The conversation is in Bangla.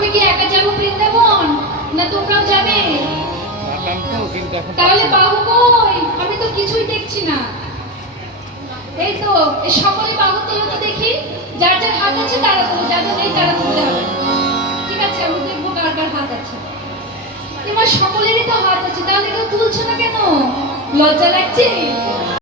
আমি কি একা যাব বৃন্দাবন, না তোমরাও যাবে? তাহলে বাহু কই? আমি তো কিছুই দেখছি না। এই তো, এই সকলে বাহু তোলো তো দেখি। যার যার হাত আছে তারা তোলো, যাদের নেই তারা তুলতে হবে। ঠিক আছে, আমি দেখবো কার কার হাত আছে। তোমার সকলেরই তো হাত আছে, তাহলে কেউ তুলছো না কেন? লজ্জা লাগছে?